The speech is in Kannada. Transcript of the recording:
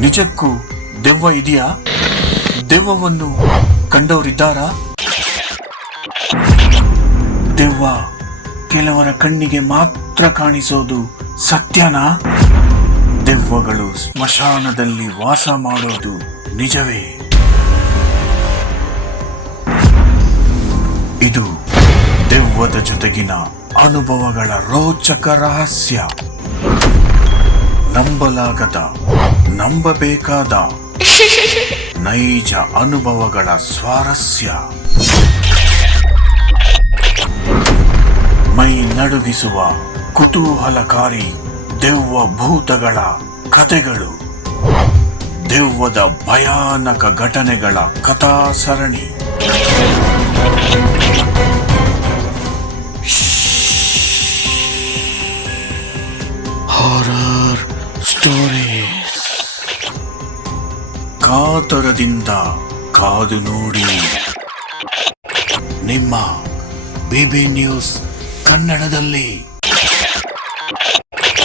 ನಿಜಕ್ಕೂ ದೆವ್ವ ಇದೆಯಾ? ದೆವ್ವವನ್ನು ಕಂಡವರಿದ್ದಾರಾ? ದೆವ್ವ ಕೆಲವರ ಕಣ್ಣಿಗೆ ಮಾತ್ರ ಕಾಣಿಸೋದು ಸತ್ಯನಾ? ದೆವ್ವಗಳು ಸ್ಮಶಾನದಲ್ಲಿ ವಾಸ ಮಾಡೋದು ನಿಜವೇ? ಇದು ದೆವ್ವದ ಜೊತೆಗಿನ ಅನುಭವಗಳ ರೋಚಕ ರಹಸ್ಯ. ನಂಬಲಾಗದ ನಂಬಬೇಕಾದ ನೈಜ ಅನುಭವಗಳ ಸ್ವಾರಸ್ಯ. ಮೈ ನಡುಗಿಸುವ ಕುತೂಹಲಕಾರಿ ದೆವ್ವ ಭೂತಗಳ ಕಥೆಗಳು. ದೆವ್ವದ ಭಯಾನಕ ಘಟನೆಗಳ ಕಥಾ ಸರಣಿ ಹಾರರ್ ಸ್ಟೋರೀಸ್ ಕಾತರದಿಂದ ಕಾದು ನೋಡಿ. ನಿಮ್ಮ ಬಿಬಿ ನ್ಯೂಸ್ ಕನ್ನಡದಲ್ಲಿ.